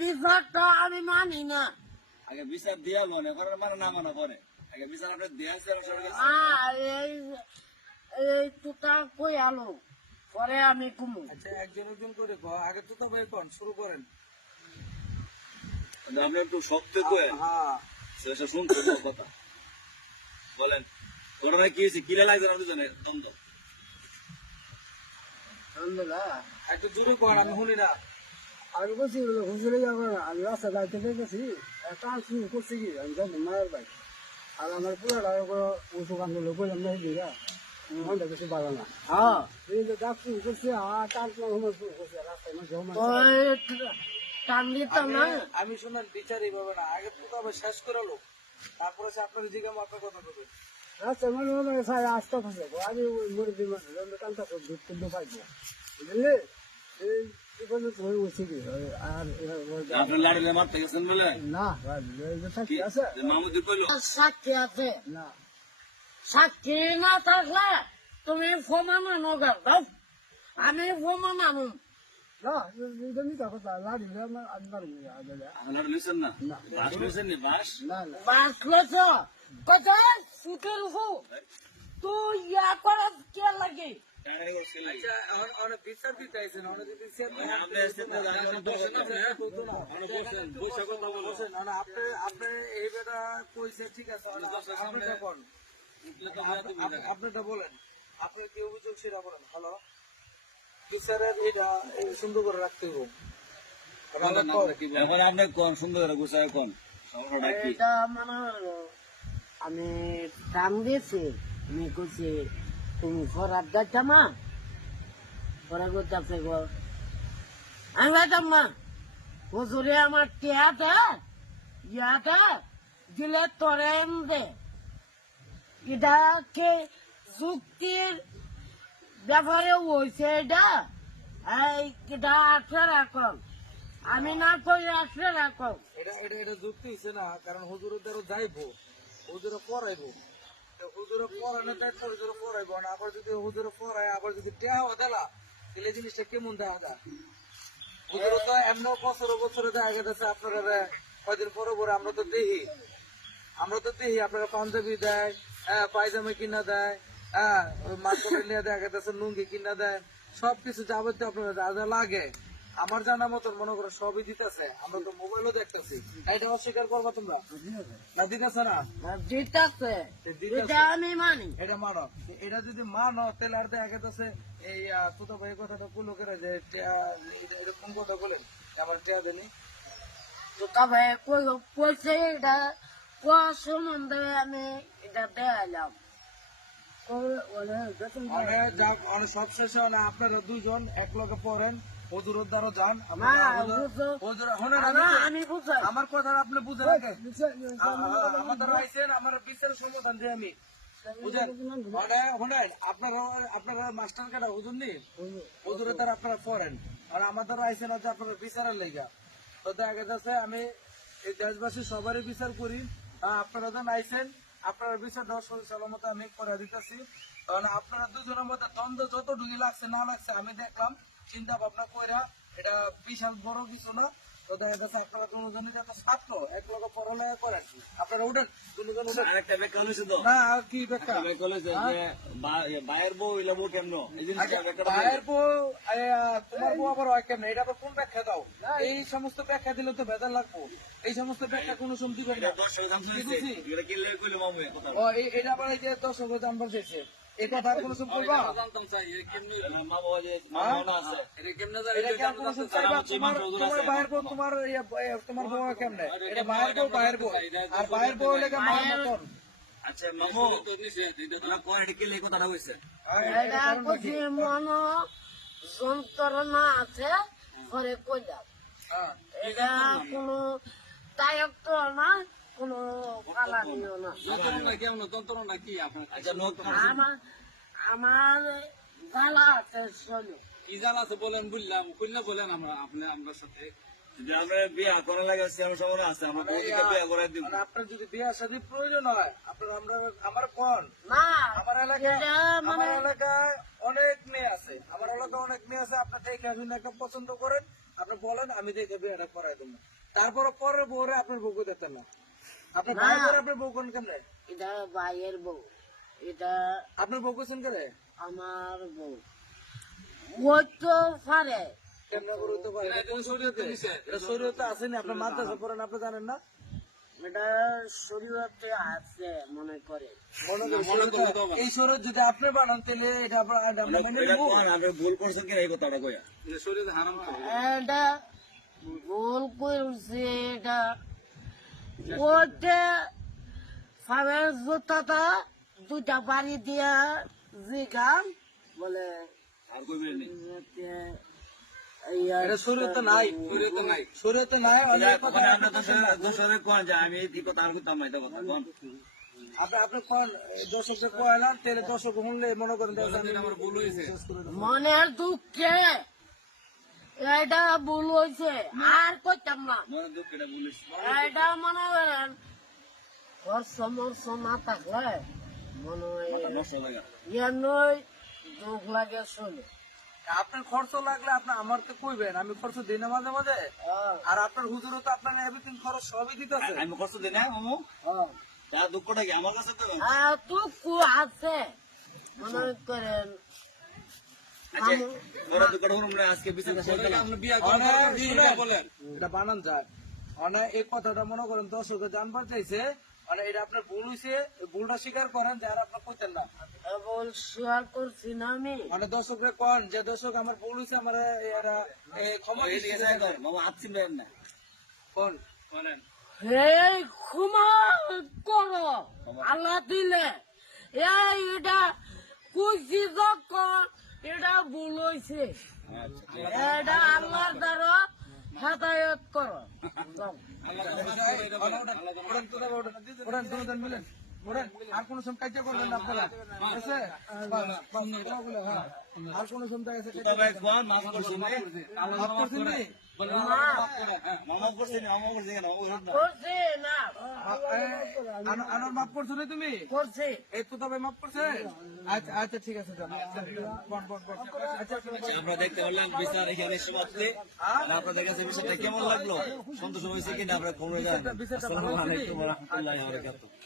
বিচারটা আমি মানি না। আগে বিচার দিয়া মনে করেন মানে না মনে করে আগে বিচার আপনি দিয়া এই এই তুটা কই আলো পরে আমি কুমু। আচ্ছা একজন একজন করে কো আগে তো তবে কোন শুরু করেন। আপনি একটু শক্ত করে হ্যাঁ সেটা শুনতে দাও কথা। বলেন ঘটনা কি হয়েছে কিলে লাগছে না দুজনে? দ্বন্দ্ব আলহামদুলিল্লাহ একটু জোরে কর আমি শুনি না। আমি বলছি হুজুরে যাব আমি রাস্তা গাড়িতে গেছি। কাজ শুরু করছি কি? আমি যাব মায়ের বাড়ি। আর আমার পুরোটা ওষুধ কান্দ বললাম না দিঘা মনটা ভালো না। হ্যাঁ। এই যে ডাক শুরু করছে আর করছে রাস্তায় জমা টান দিতাম না। আমি শুনেন বিচার এইভাবে না। আগে তো তবে শেষ করে লোক। তারপরে সে আপনার জিজ্ঞাম আপনার কথা বলবে। রাস্তায় মনে মনে সাড়ে আসতে আমি ওই মরে দিই মানে টানটা সব দুধ কিন্তু পাইবো বুঝলি? সাক্ষী আছে। না। সাক্ষী না থাকলে তুমি প্রমাণ আনো দাও আমি প্রমাণ আনো না এটা মিথ্যা কথা লাড়ি আমার আনবার আপনার লইছেন না? বাস লইছেন নি বাস না না। বাঁচলেছ কোথায় সুতের উপর তো ইয়া করার কে লাগে? আচ্ছা, অন- অনেক বিচার দিতে আইছেন অনেক যদি বিচার না আপনি এসে তো জানেন বসেন আপনি হতো না। বসেন, না, না, আপনি আপনি এই বেটা কইছে ঠিক আছে আপনারটা বলেন। আপনার কি অভিযোগ সেটা বলেন হ্যালো? বিচারের এটা সুন্দর করে রাখতে হবে। এখন আপনি কোন সুন্দর করে গুছায় কোন? মানে আমি কাম দিয়েছি আমি করছি তুমি যাচ্ছা মা? আমি মা। হুজুরে আমার দিলে দে। এটাকে যুক্তির ব্যাপারে হয়েছে এটা এই এটা আটশো রাখম আমি না কই আটশো রাখম এটা এটা যুক্তি হইছে না, কারণ হুজুরের দ্বারা যাইবো, হুজুরে পড়াইবো। জিনিসটা কেমন দেখা তো বছর দেখা আপনারা কয়দিন পরে পরে আমরা তো দেখি। আমরা তো দেখি, আপনারা পাঞ্জাবি দেয় হ্যাঁ পায়জামা কিনা দেয় হ্যাঁ নিয়ে দেখা লুঙ্গি কিনা দেয়, সবকিছু যাবতীয় আপনারা যা যা লাগে। আমার জানা মতন মনে করো সবই দিতেছে। আমরা তো মোবাইলও দেখতেছি। এটা অস্বীকার করব তোমরা? না দিতেছে না? দিতেছে। এটা আমি মানি। এটা মানো। এটা যদি মানো তাহলে আর দেখা গেছে এই তুতো ভাই কথাটা কুলো করে যে এরকম কথা বলেন আমার টিয়া দেনি তো তবে কই কইছে এটা কোয়া সম্বন্ধে আমি এটা দেখালাম কই- বলে, দেখুন, অনেক যাক অনেক সব শেষে আপনারা দুজন এক লগে পড়েন। দ্বারা যান। আমি- আমি আমার কথা আপনি বুঝে রাখেন আমার দ্বারা আইসেন আমার বিচারের সমাধান দিয়ে আমি। মানে আপনারা আপনারা মাস্টার কাটা হুজুর নি? হুজুরের দ্বারা আপনারা পড়েন। আর আমার দ্বারা আইসেন হচ্ছে আপনারা বিচারের লেগা। তো দেখা যাচ্ছে আমি এই দেশবাসী সবারই বিচার করি। আপনারা আইসেন আপনারা বিচার দেওয়ার সালামত আমি করে দিতেছি। কারণ আপনারা দুজনের মধ্যে দ্বন্দ্ব যত ঢুকি লাগছে না লাগছে আমি দেখলাম চিন্তা ভাবনা কইরা এটা বিশাল বড় কিছু না। তো দেখা যাচ্ছে আপনারা দুজনই একটা ছাত্র এক লোক পড়ালেখা আপনারা উঠেন দুজন উঠেন। আরেকটা বেকার হয়েছে তো না আর কি ব্যাখ্যা? বেকার হয়েছে যে বা- বাইরের বউ ইলা বউ কেমন? এই জিনিসটা বেকার ভাইয়ের বউ তোমার বউ আবার হয় কেমন? এটা আবার কোন ব্যাখ্যা দাও? এই সমস্ত ব্যাখ্যা দিলে তো ভেজাল লাগবো। এই সমস্ত ব্যাখ্যা কোনো সময় দিবেন না? এটা এ কথা ও এই- এটা কথা কোনো সময় বলবা মামু যে মামু না আছে। এটা কি আর কোনো সময় চাইবা? তোমার তোমার ভাইয়ের বউ তোমার ইয়ে, তোমার বউ কেমনে? এটা বউ বউ। আর ভাইয়ের বউ লেগে মায়ের মতন। আচ্ছা মামু না কয় এটা কিনলে এই কথাটা হয়েছে এটা কইছি মন যন্ত্রণা আছে পরে কইলাম হ্যাঁ। এটা কোনো দায়িত্ব না কোনো আমার গালা আছে কি জাল আছে বলেন বলেন আমরা আপনি সাথে আমরা এলাকায় অনেক আছে। আমার অনেক মেয়ে আছে আপনি পছন্দ করেন, আপনি বলেন, আমি দেখে বিয়েটা করাই দেবো। তারপরে পরের বউরে আপনার বউকে দেখতেন না আপনার আপনার বউ কোন কেমনে? এটা ভাইয়ের বউ। এটা আপনার বউ কোছেন কেন আমার বউ। তো পারে। কেমনে করে হতে পারে? এটা শরীয়তে এটা শরীয়তে আপনার মাদ্রাসা পড়েন আপনি জানেন না? এটা শরীরতে আছে মনে করে। মনে শরীয়তে- এই শরীর যদি আপনি বানান তাহলে এটা আপনার মেনে নিবো। ভুল করছেন কিনা এই কথাটা কইয়া। এটা ভুল করছে এটা ওইটা ফামের জুতাটা দুটা বাড়ি দিয়া বলে যে কোন যে আমি এই কথা আর কথা মনে মনের দুঃখে এটা ভুল হয়েছে আর কইতাম না। এটা মনে করেন খরচ মরচ না থাকলে মনে হয় লাগে দুঃখ লাগে শুনে। আপনার খরচ লাগলে আপনি আমারকে কইবেন আমি খরচ দিই না মাঝে মাঝে। আর আপনার হুজুরও তো আপনার এভরিথিং খরচ সবই দিতে দিতেছে। আমি কষ্ট দিই না মামু। তা দুঃখটা কি আমার কাছে তো? আর দুঃখ আছে। মনে করেন বানান যায়। অনেক এই কথাটা মনে করেন দর্শকে জানবার চাইছে। মানে এটা আপনার ভুল হয়েছে ভুলটা স্বীকার করেন যে আর আপনার কইতেন না। বল শেয়ার করছি না আমি। মানে দর্শকরা কন যে দর্শক আমার ভুল হয়েছে আমার এরা ক্ষমা এদিকে দিচ্ছে। যাই হাত চিনবেন না কোন। বলেন। হে ক্ষমা করো আল্লাহ দিলে। এই এটা কুচি যখন এটা ভুল হয়েছে আচ্ছা। এটা আল্লাহর দ্বারা হেদায়ত করো। আর কোন সময় কাজ করবেন না আপনারা হ্যাঁ। আর কোন সময় মাফ করছি না আনোর মাফ করছ তুমি? করছি। এই তো তবে মাফ করছে? আচ্ছা আচ্ছা ঠিক আছে আমরা দেখতে পারলাম বিচার এখানে সমাপ্তি। আর আপনাদের কাছে বিষয়টা কেমন লাগল? সন্তোষ হয়েছে কিনা আমরা কমে যান আসসালামু আলাইকুম ওয়া রাহমাতুল্লাহি ওয়া বারাকাতুহু।